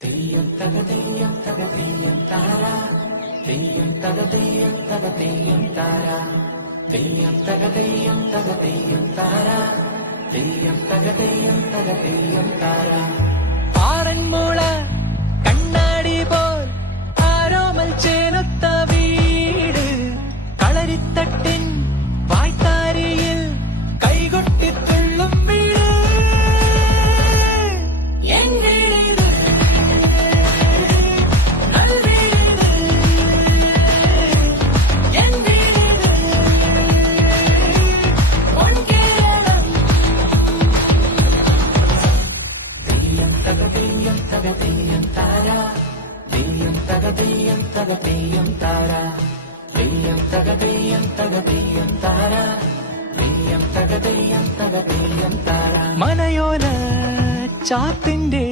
തെയ്യം തക തെയ്യം തക തെയ്യം താര തെയ്യം തക തെയ്യം തക തെയ്യം താര തെയ്യം തക തെയ്യം തക തെയ്യം താര തെയ്യം തക തെയ്യം തക തെയ്യം താര ആറന്മുള കണ്ണാടി പോൽ ആരോമൽ ചേലൊത്ത വീട് കളരിത്തട്ടിൻ വായ്ത്താരിയിൽ കൈകൊട്ടിത്തുള്ളും വീട് എൻ വീട് നൽവീട് എൻ വീട് പൊൻകേരളം തെയ്യം തക തെയ്യം തക തെയ്യം താര തെയ്യം തക തെയ്യം തക തെയ്യം താര തെയ്യം തക തെയ്യം തക തെയ്യം താര തെയ്യം തക തെയ്യം തക തെയ്യം താര മനയോല ചാത്തിന്റെ